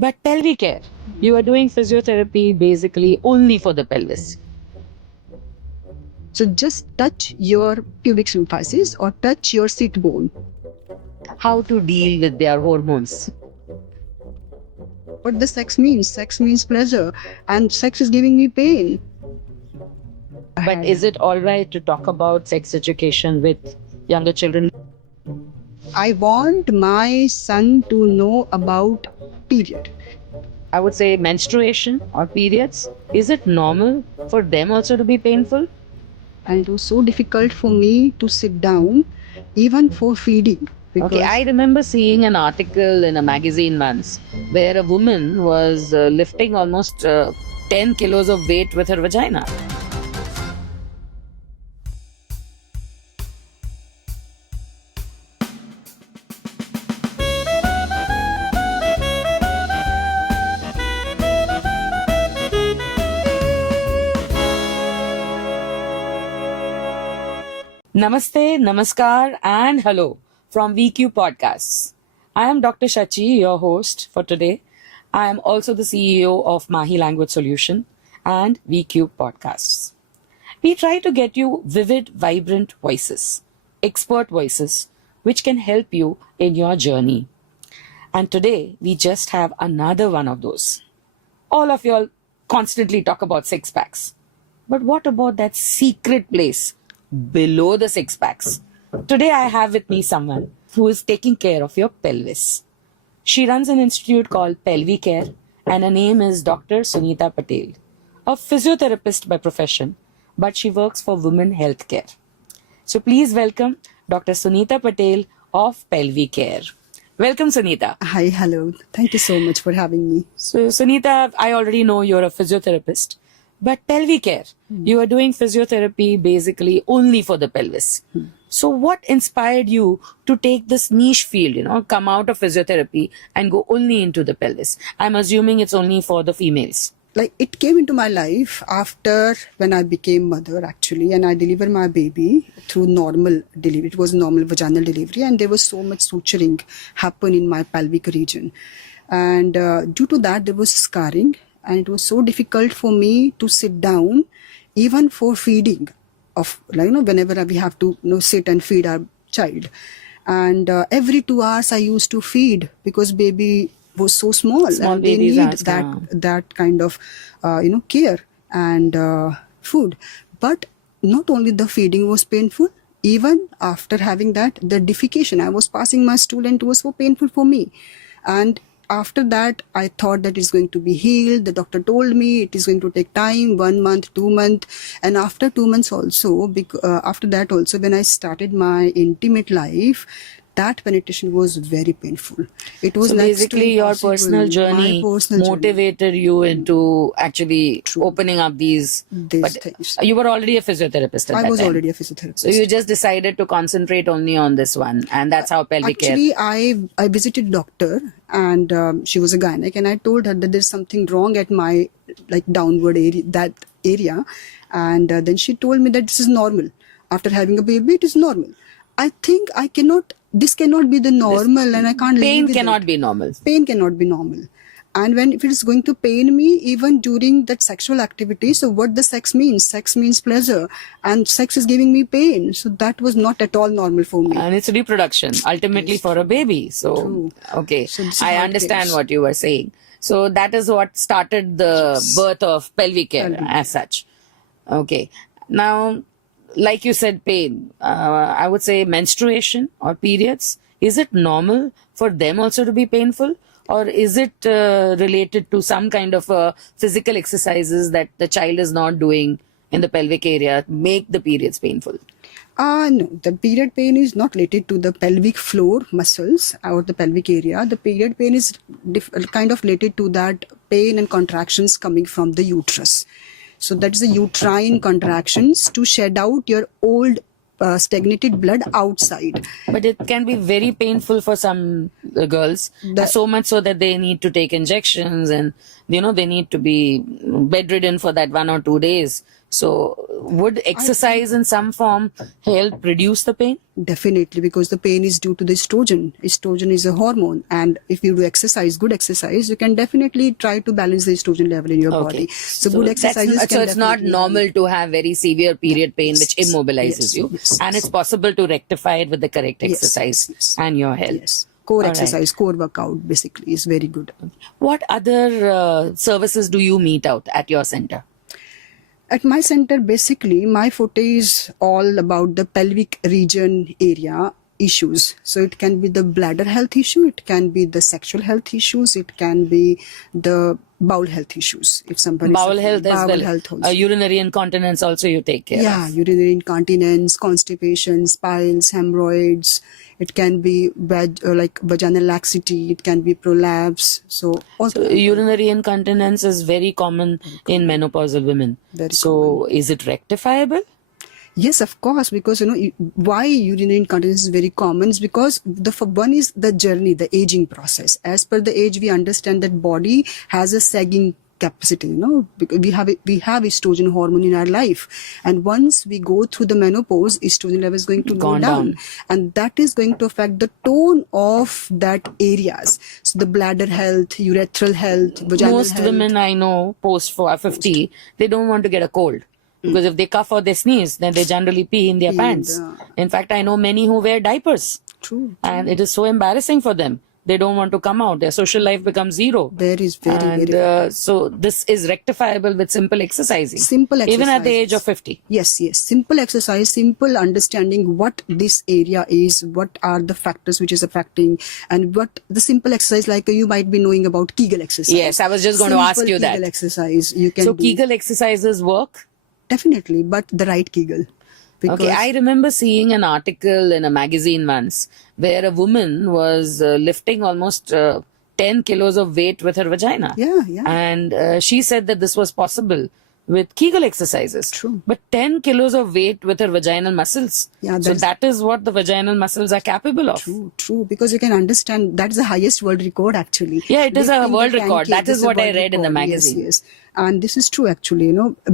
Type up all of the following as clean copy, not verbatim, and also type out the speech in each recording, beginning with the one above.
But pelvic care, you are doing physiotherapy basically only for the pelvis. So just touch your pubic symphysis or touch your sit bone. How to deal with their hormones? What the sex means pleasure, and sex is giving me pain. But is it all right to talk about sex education with younger children? I want my son to know about period. I would say menstruation or periods. Is it normal for them also to be painful? And it was so difficult for me to sit down, even for feeding. Okay, I remember seeing an article in a magazine once where a woman was lifting almost 10 kilos of weight with her vagina. Namaste, Namaskar, and hello from VQ Podcasts. I am Dr. Shachi, your host for today. I am also the CEO of Mahi Language Solution and VQ Podcasts. We try to get you vivid, vibrant voices, expert voices, which can help you in your journey. And today, we just have another one of those. All of y'all constantly talk about six packs. But what about that secret place below the six packs? Today, I have with me someone who is taking care of your pelvis. She runs an institute called Pelvic Care, and her name is Dr. Sunita Patel, a physiotherapist by profession, but she works for women health care. So please welcome Dr. Sunita Patel of Pelvic Care. Welcome, Sunita. Hi, hello. Thank you so much for having me. So, Sunita, I already know you're a physiotherapist, but pelvic care, you are doing physiotherapy basically only for the pelvis. So, what inspired you to take this niche field, come out of physiotherapy and go only into the pelvis? I'm assuming it's only for the females. Like, it came into my life after when I became mother, actually, and I delivered my baby through normal delivery. It was normal vaginal delivery, and there was so much suturing happen in my pelvic region. And due to that, there was scarring, and it was so difficult for me to sit down, even for feeding of, whenever we have to sit and feed our child. And every 2 hours I used to feed because baby was so small and they babies need are that kind of care and food. But not only the feeding was painful, even after having that, the defecation, I was passing my stool and it was so painful for me. And after that, I thought that it's going to be healed. The doctor told me it is going to take time, 1 month, 2 months. And after 2 months also, after that also, when I started my intimate life, that penetration was very painful. It was So basically, your personal journey motivated you into actually opening up these things. You were already a physiotherapist at I that was time. already a physiotherapist. So you just decided to concentrate only on this one, and that's how pelvic care. Actually, I visited doctor, and she was a gynec, and I told her that there's something wrong at my downward area, that area, and then she told me that this is normal. After having a baby, it is normal. I think this cannot be the normal, and I can't live Pain with cannot it. be normal. Pain cannot be normal. And if it is going to pain me, even during that sexual activity, so what the sex means pleasure, and sex is giving me pain. So that was not at all normal for me. And it's reproduction, ultimately for a baby. So, True. okay, So this is I how it understand goes. what you were saying. So that is what started the birth of pelvic care as such. Okay. Now, like you said, pain, I would say menstruation or periods, is it normal for them also to be painful? Or is it related to some kind of physical exercises that the child is not doing in the pelvic area make the periods painful? No, the period pain is not related to the pelvic floor muscles or the pelvic area. The period pain is kind of related to that pain and contractions coming from the uterus. So that is the uterine contractions to shed out your old stagnated blood outside. But it can be very painful for some girls, so much so that they need to take injections and they need to be bedridden for that 1 or 2 days. So would exercise in some form help reduce the pain? Definitely, because the pain is due to the estrogen. Estrogen is a hormone, and if you do exercise, good exercise, you can definitely try to balance the estrogen level in your body. So good exercises can so it's not definitely normal help. to have very severe period pain which immobilizes Yes, you, yes, and yes. it's possible to rectify it with the correct Yes, exercise yes. and your health. Yes, core All right. exercise, core workout basically is very good. What other services do you meet out at your center? At my center, basically, my forte is all about the pelvic region area issues. So it can be the bladder health issue, it can be the sexual health issues, it can be the bowel health issues. If somebody Bowel health as bowel well. health also. Urinary incontinence also you take care Yeah, of. urinary incontinence, constipation, piles, hemorrhoids. It can be like vaginal laxity. It can be prolapse. So, Urinary incontinence is very common in menopausal women. Very So is it rectifiable? yes, of course, because why urinary incontinence is very common is because one is the journey, the aging process. As per the age, we understand that body has a sagging capacity, because we have estrogen hormone in our life, and once we go through the menopause, estrogen level is going to go Gone down. and that is going to affect the tone of that areas. So the bladder health, urethral health, vaginal Most health. women I know post 50, they don't want to get a cold. Because if they cough or they sneeze, then they generally pee in their Pee in pants. the- In fact, I know many who wear diapers. True. And it is so embarrassing for them. They don't want to come out. Their social life becomes zero. There is very So this is rectifiable with simple exercising. Simple Even at the age exercises. of 50. Yes. Simple exercise, simple understanding what this area is, what are the factors which is affecting, and what the simple exercise, like you might be knowing about Kegel exercise. Yes, I was just going to ask Simple you that. Kegel exercise you can So do. Kegel exercises work? Definitely, but the right Kegel. Because Okay, I remember seeing an article in a magazine once where a woman was lifting almost 10 kilos of weight with her vagina. Yeah. And she said that this was possible with Kegel exercises. True. But 10 kilos of weight with her vaginal muscles. Yeah, so that's- that is what the vaginal muscles are capable of. True, because you can understand that's the highest world record actually. Yeah, it is a Lifting world the 10 record. That kg is what I world read in the record. magazine. Yes. And this is true actually,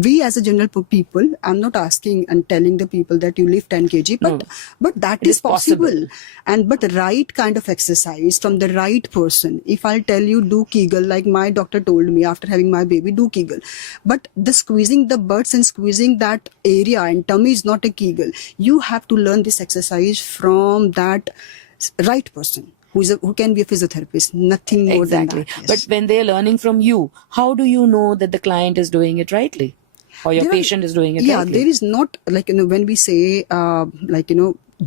we as a general people, I'm not asking and telling the people that you lift 10 kg, but that It is is possible. But the right kind of exercise from the right person. If I'll tell you do Kegel, like my doctor told me after having my baby, do Kegel. But the squeezing the butts and squeezing that area and tummy is not a Kegel. You have to learn this exercise from that right person. Who can be a physiotherapist, nothing more Exactly. than that. Yes. But when they are learning from you, how do you know that the client is doing it rightly? Or your There are- patient is doing it yeah, rightly? there is not like when we say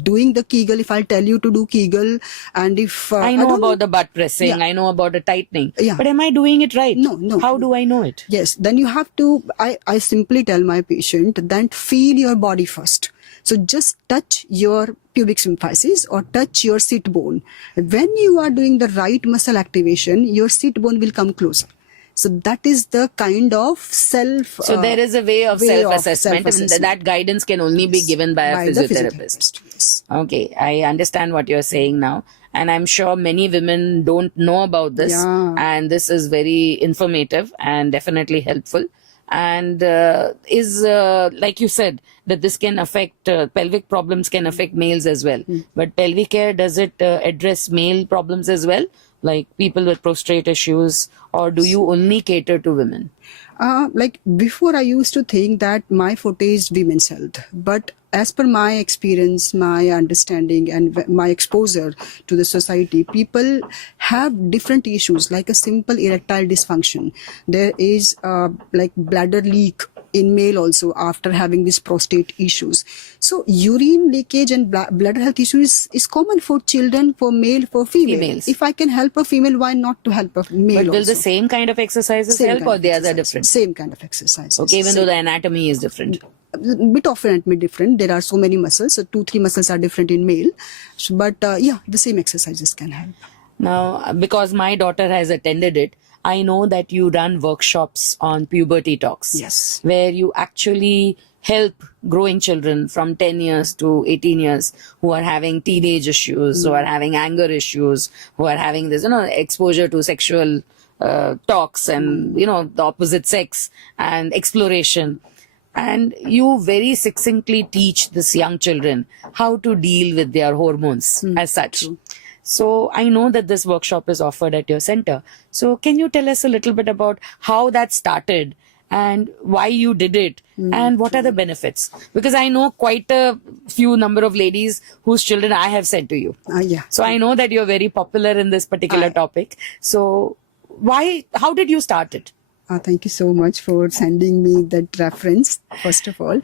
doing the Kegel. If I'll tell you to do Kegel, and if I know don't about the butt pressing, Yeah. I know about the tightening. Yeah. But am I doing it right? No. How do I know it? Yes, then you have to. I simply tell my patient then feel your body first. So just touch your pubic symphysis or touch your sit bone. When you are doing the right muscle activation, your sit bone will come closer. So that is the kind of self. So there is a way of self-assessment, and self-assessment. that guidance can only be given by a the physiotherapist. Yes. Okay, I understand what you're saying now. And I'm sure many women don't know about this. Yeah. And this is very informative and definitely helpful. And like you said, that this can affect, pelvic problems can affect males as well. But pelvic care, does it address male problems as well? Like people with prostate issues, or do you only cater to women? Like before, I used to think that my forte is women's health, but as per my experience, my understanding, and my exposure to the society, people have different issues, like a simple erectile dysfunction. There is like bladder leak in male also after having these prostate issues. So urine leakage and bladder health issues is common for children, for male, for female. Females. If I can help a female, why not to help a male But will also? the same kind of exercises Same help, kind or of they are exercise. different? Same kind of exercise. Okay, even though the anatomy is different. Bit of anatomy different. There are so many muscles. So 2-3 muscles are different in male. So, but the same exercises can help. Now, because my daughter has attended it, I know that you run workshops on puberty talks. Yes. Where you actually help growing children from 10 years to 18 years who are having teenage issues, who are having anger issues, who are having this, exposure to sexual talks and, the opposite sex and exploration. and you very succinctly teach this young children how to deal with their hormones as such. True. So I know that this workshop is offered at your center. So can you tell us a little bit about how that started and why you did it and what are the benefits? Because I know quite a few number of ladies whose children I have sent to you. Yeah. So I know that you're very popular in this particular topic. So how did you start it? Thank you so much for sending me that reference, first of all.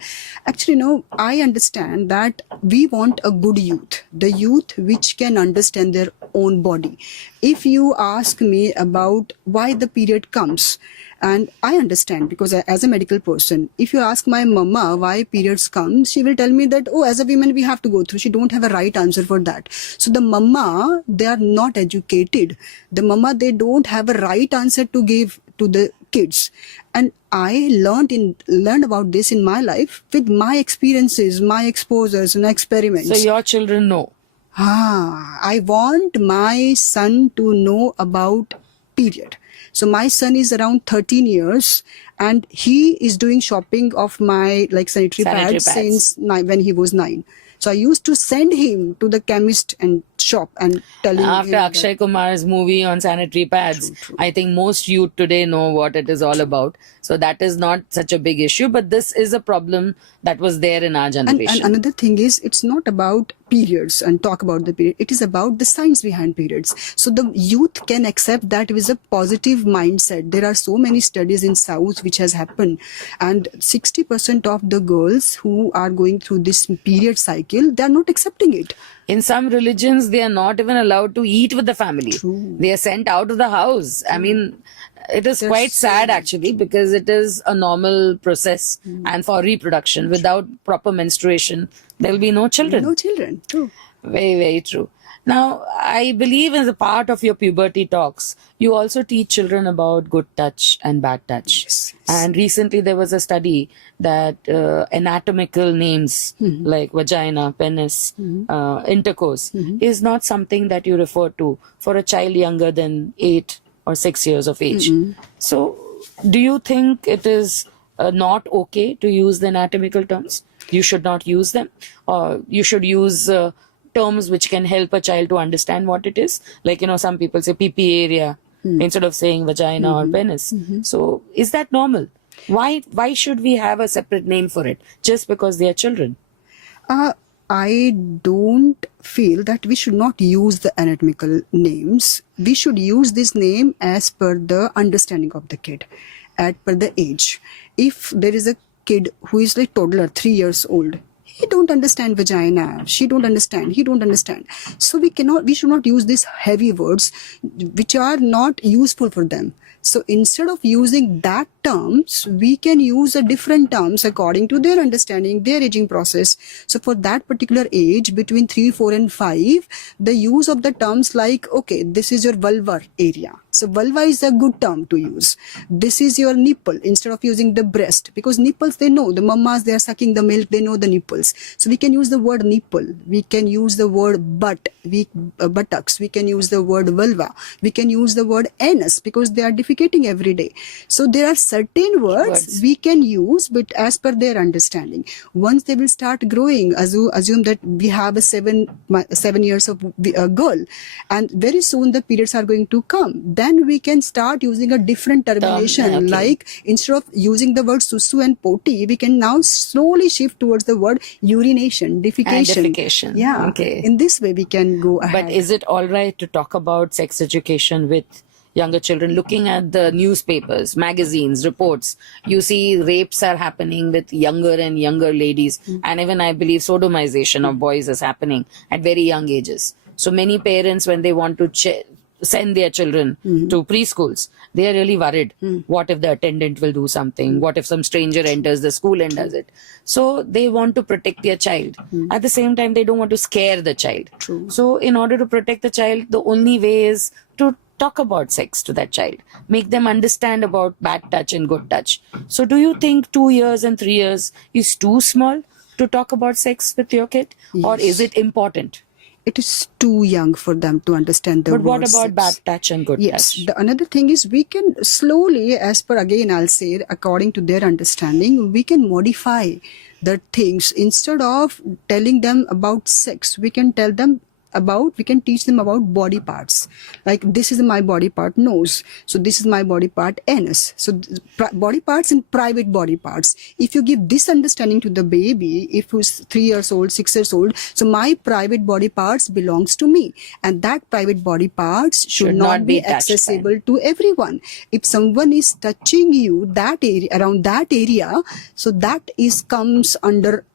Actually, no, I understand that we want a good youth, the youth which can understand their own body. If you ask me about why the period comes, and I understand because as a medical person, if you ask my mama why periods come, she will tell me that, oh, as a woman, we have to go through. She don't have a right answer for that. So the mama, they are not educated. The mama, they don't have a right answer to give to the kids. And I learned about this in my life with my experiences, my exposures and experiments. So your children know. I want my son to know about period. So my son is around 13 years and he is doing shopping of my sanitary pads since when he was 9. So I used to send him to the chemist and shop and tell him. After Akshay Kumar's movie on sanitary pads, True. I think most youth today know what it is all about. So that is not such a big issue, but this is a problem that was there in our generation. And another thing is, it's not about periods and talk about the period. It is about the science behind periods. So the youth can accept that with a positive mindset. There are so many studies in South which has happened, and 60% of the girls who are going through this period cycle, they are not accepting it. In some religions, they are not even allowed to eat with the family. True. They are sent out of the house. I mean, it is quite sad actually, because it is a normal process and for reproduction. Without proper menstruation, there will be no children. No children. True. Very, very true. Now, I believe as a part of your puberty talks, you also teach children about good touch and bad touch. Yes. And recently there was a study that anatomical names like vagina, penis, intercourse is not something that you refer to for a child younger than 8 or 6 years of age. So, do you think it is not okay to use the anatomical terms? You should not use them, or you should use terms which can help a child to understand what it is. Like, some people say PP area instead of saying vagina or penis. So is that normal? Why should we have a separate name for it just because they are children? I don't feel that we should not use the anatomical names. We should use this name as per the understanding of the kid, per the age. If there is a kid who is like toddler, 3 years old, he don't understand vagina, she don't understand, he don't understand. So we should not use these heavy words which are not useful for them. So instead of using that terms, we can use a different terms according to their understanding, their aging process. So for that particular age, between 3, 4 and 5, the use of the terms like, okay, this is your vulvar area. So vulva is a good term to use. This is your nipple instead of using the breast, because nipples, they know, the mamas, they are sucking the milk, they know the nipples. So we can use the word nipple. We can use the word buttocks. We can use the word vulva. We can use the word anus because they are defecating every day. So there are certain words we can use, but as per their understanding. Once they will start growing, assume that we have a 7 years of a girl, and very soon the periods are going to come. Then we can start using a different termination. Okay. Like instead of using the word susu and poti, we can now slowly shift towards the word urination, defecation. And defecation. Yeah. Okay. In this way, we can go ahead. But is it all right to talk about sex education with younger children? Looking at the newspapers, magazines, reports, you see rapes are happening with younger and younger ladies. And even I believe sodomization of boys is happening at very young ages. So many parents, when they want to send their children to preschools, they are really worried. What if the attendant will do something? What if some stranger enters the school and does it? So they want to protect their child. At the same time, they don't want to scare the child. True. So in order to protect the child, the only way is to talk about sex to that child, make them understand about bad touch and good touch. So do you think 2 years and 3 years is too small to talk about sex with your kid? Or is it important? it is too young for them to understand the But what word about sex. bad touch and good Yes, touch? the another thing is we can slowly, as per again, I'll say, according to their understanding, we can modify the things. Instead of telling them about sex, we can teach them about body parts. Like, this is my body part, nose. So this is my body part, anus. So body parts and private body parts. If you give this understanding to the baby, if who's 3 years old, 6 years old, so my private body parts belongs to me, and that private body parts should not be touched by. accessible to everyone. If someone is touching you that area, around that area, so that is comes under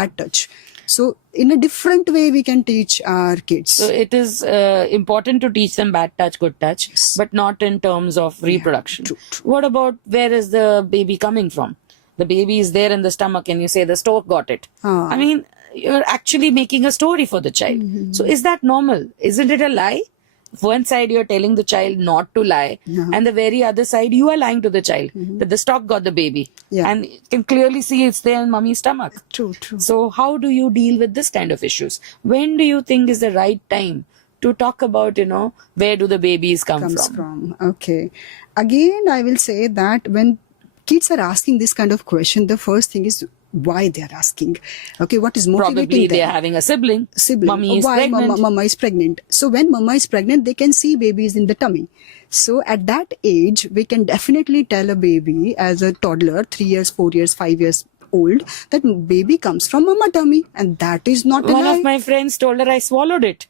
bad touch. So in a different way, we can teach our kids. So it is important to teach them bad touch, good touch, but not in terms of reproduction. true. What about where is the baby coming from? The baby is there in the stomach and you say the stork got it. Ah. I mean, you're actually making a story for the child. So is that normal? Isn't it a lie? One side you're telling the child not to lie, and the very other side you are lying to the child that the stork got the baby, Yeah. and you can clearly see it's there in mummy's stomach. True. So how do you deal with this kind of issues? When do you think is the right time to talk about, where do the babies come Comes from? from. Okay. Again, I will say that when kids are asking this kind of question, the first thing is why they are asking. Okay, what is motivating Probably them? they are having a sibling. Mummy is Why pregnant. mama is pregnant? So when mama is pregnant, they can see babies in the tummy. So at that age, we can definitely tell a baby as a toddler, 3 years, 4 years, 5 years old, that baby comes from mama tummy, and that is not a One lie. of my friends told her I swallowed it.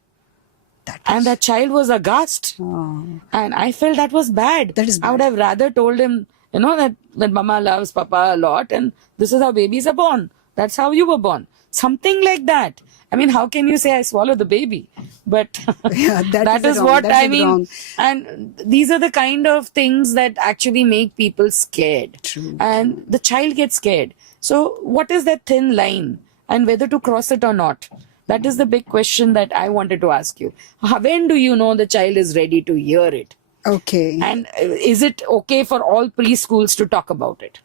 That And is- that child was aghast. And I felt that was bad. That is I would bad. have rather told him, that mama loves papa a lot and this is how babies are born. That's how you were born. Something like that. I mean, how can you say I swallowed the baby? But Yeah, that that is is wrong. what That I is mean. wrong. And these are the kind of things that actually make people scared. True, And the child gets scared. So what is that thin line and whether to cross it or not? That is the big question that I wanted to ask you. When do you know the child is ready to hear it? Okay. And is it okay for all preschools to talk about it?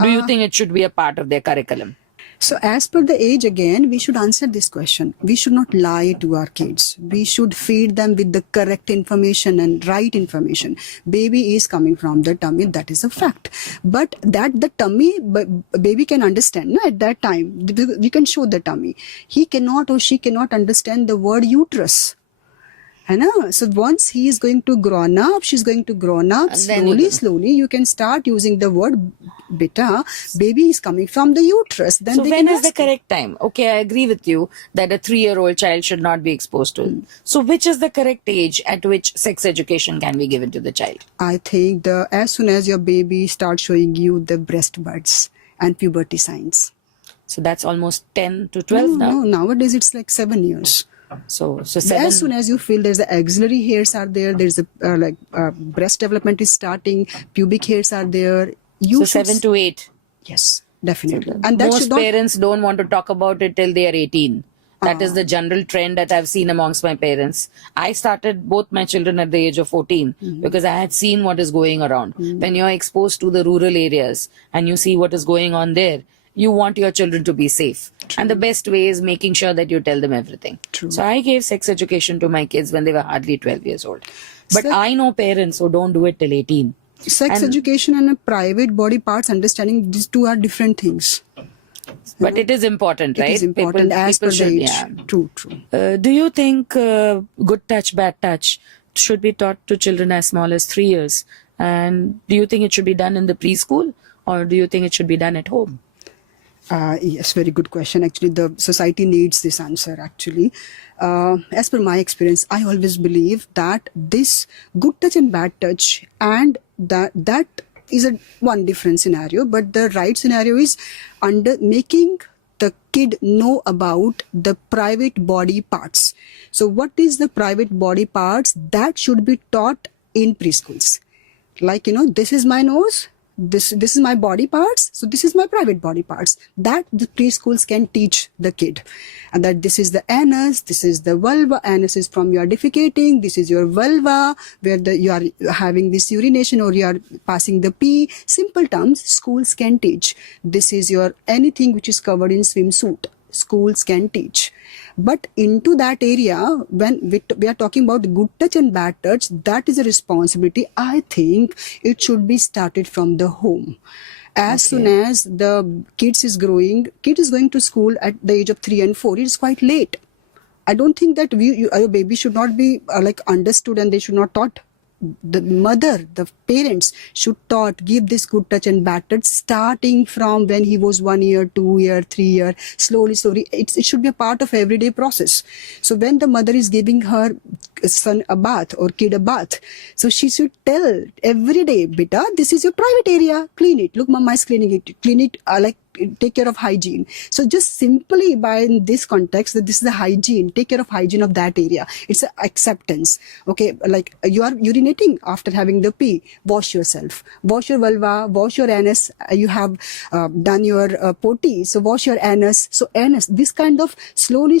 Do you think it should be a part of their curriculum? So as per the age, again, we should answer this question. We should not lie to our kids. We should feed them with the correct information and right information. Baby is coming from the tummy. That is a fact. But that the tummy, baby can understand at that time. We can show the tummy. He cannot or she cannot understand the word uterus. So once he is going to grown up, she's going to grown up, And then you slowly, you can start using the word beta. Baby is coming from the uterus. Then So they when can is the ask correct time? Okay, I agree with you that a 3-year-old child should not be exposed to it. So which is the correct age at which sex education can be given to the child? I think as soon as your baby starts showing you the breast buds and puberty signs. So that's almost 10 to 12 now. No, nowadays it's like 7 years. So 7. As soon as you feel there's the axillary hairs are there, there's breast development is starting, pubic hairs are there. So 7 to 8. Yes, definitely. And that Most should not. parents don't want to talk about it till they are 18. That is the general trend that I've seen amongst my parents. I started both my children at the age of 14 because I had seen what is going around. When you're exposed to the rural areas and you see what is going on there, you want your children to be safe. And the best way is making sure that you tell them everything. True. So I gave sex education to my kids when they were hardly 12 years old. But Sir- I know parents who don't do it till 18. Sex education and a private body parts understanding, these two are different things. But it is important, right? It is important as per the should, age. yeah. True. Do you think good touch, bad touch should be taught to children as small as 3 years? And do you think it should be done in the preschool or do you think it should be done at home? Yes, very good question. Actually, the society needs this answer, actually. As per my experience, I always believe that this good touch and bad touch, and that is one different scenario, but the right scenario is making the kid know about the private body parts. So what is the private body parts? That should be taught in preschools. Like, this is my nose, this is my body parts, so this is my private body parts. That the preschools can teach the kid. And that this is the anus, this is the vulva. Anus is from your defecating, this is your vulva, where you are having this urination or you are passing the pee. Simple terms, schools can teach. This is your anything which is covered in swimsuit. schools can teach. But into that area, when we are talking about good touch and bad touch, that is a responsibility. I think it should be started from the home. As soon as the kid is going to school at the age of 3 and 4, it is quite late. I don't think that your baby should not be like understood and they should not taught. The mother, the parents should give this good touch and bad touch starting from when he was 1 year, 2 year, 3 year, slowly. It should be a part of everyday process. So when the mother is giving her son a bath or kid a bath, so she should tell every day, beta, this is your private area, clean it. Look, mama is cleaning it. Clean it like take care of hygiene. So just simply by in this context that this is the hygiene, take care of hygiene of that area. It's acceptance. Okay, like you are urinating after having the pee, wash yourself, wash your vulva, wash your anus. You have done your potty, so wash your anus. So anus, this kind of slowly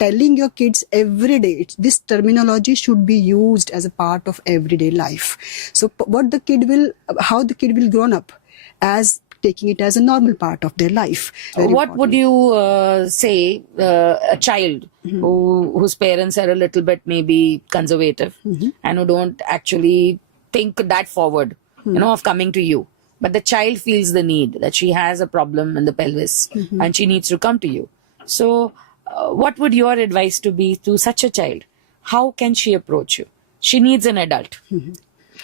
telling your kids every day. This terminology should be used as a part of everyday life. So how the kid will grow up as taking it as a normal part of their life. What would you say a child whose parents are a little bit maybe conservative and who don't actually think that forward, of coming to you, but the child feels the need that she has a problem in the pelvis and she needs to come to you. So what would your advice to be to such a child? How can she approach you? She needs an adult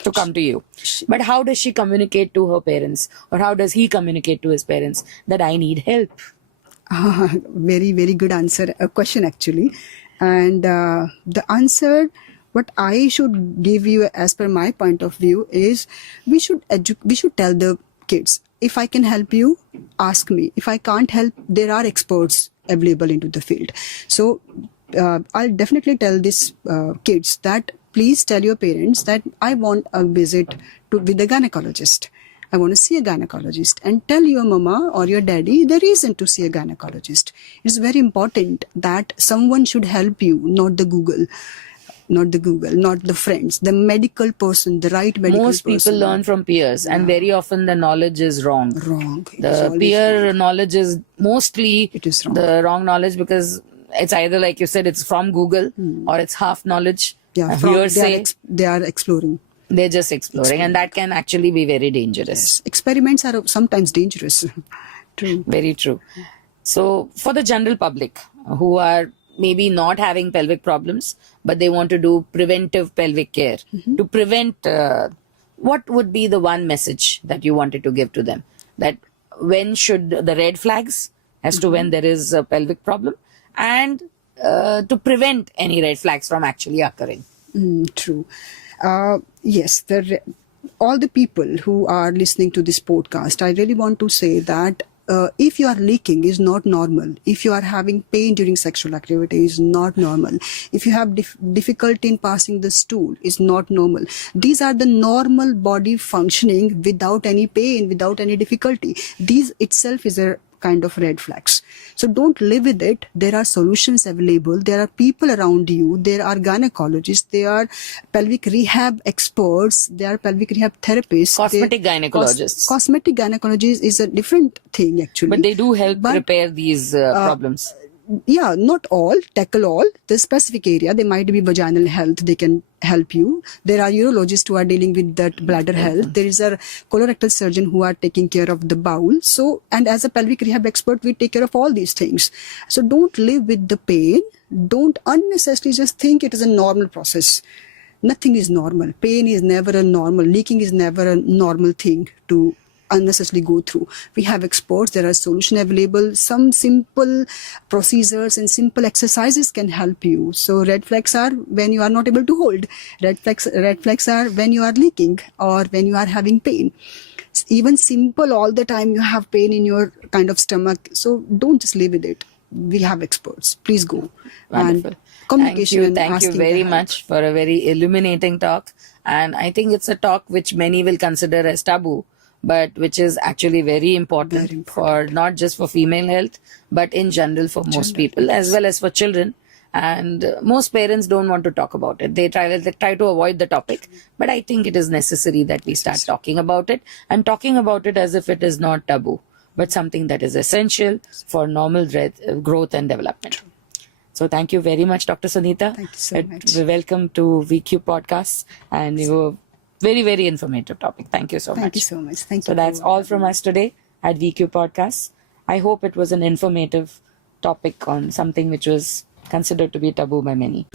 to come to you. But how does she communicate to her parents, or how does he communicate to his parents that I need help? Very, very good question actually. And the answer, what I should give you as per my point of view is we should tell the kids, if I can help you, ask me. If I can't help, there are experts available into the field. So I'll definitely tell these kids that please tell your parents that I want a visit with a gynecologist. I want to see a gynecologist, and tell your mama or your daddy the reason to see a gynecologist. It's very important that someone should help you, not the Google, not the friends, the medical person, the right medical person. Most people learn from peers, and very often the knowledge is wrong. The peer knowledge is mostly the wrong knowledge, because it's either, like you said, it's from Google or it's half knowledge. Yeah, they are exploring. They're just exploring, and that can actually be very dangerous. Yes. Experiments are sometimes dangerous. True. Very true. So for the general public who are maybe not having pelvic problems, but they want to do preventive pelvic care to prevent, what would be the one message that you wanted to give to them? That when should the red flags as to when there is a pelvic problem, and to prevent any red flags from actually occurring? True. Yes, all the people who are listening to this podcast, I really want to say that if you are leaking is not normal. If you are having pain during sexual activity is not normal. If you have difficulty in passing the stool is not normal. These are the normal body functioning without any pain, without any difficulty. These itself is a kind of red flags. So don't live with it. There are solutions available. There are people around you. There are gynecologists. There are pelvic rehab experts. There are pelvic rehab therapists. Cosmetic gynecologists. Cosmetic gynecologists is a different thing actually. But they do help repair these problems. Yeah, not all, tackle all. The specific area, they might be vaginal health, they can help you. There are urologists who are dealing with that bladder health. There is a colorectal surgeon who are taking care of the bowel. So, and as a pelvic rehab expert, we take care of all these things. So don't live with the pain. Don't unnecessarily just think it is a normal process. Nothing is normal. Pain is never a normal. Leaking is never a normal thing to unnecessarily go through. We have experts, there are solutions available. Some simple procedures and simple exercises can help you. So red flags are when you are not able to hold. Red flags are when you are leaking or when you are having pain. Even simple, all the time you have pain in your kind of stomach. So don't just live with it. We have experts. Please go. Wonderful. And communication. Thank you very much for a very illuminating talk. And I think it's a talk which many will consider as taboo, but which is actually very important, for not just for female health, but in general for most people, as well as for children. And most parents don't want to talk about it. They try to avoid the topic. But I think it is necessary that we start talking about it, and talking about it as if it is not taboo. but something that is essential for normal growth and development. So thank you very much, Dr. Sunita. Thank you so much. Welcome to VQ Podcasts, and you were very, very informative topic. Thank you so much. Thank you so much. Thank you. So that's all from us today at VQ Podcasts. I hope it was an informative topic on something which was considered to be taboo by many.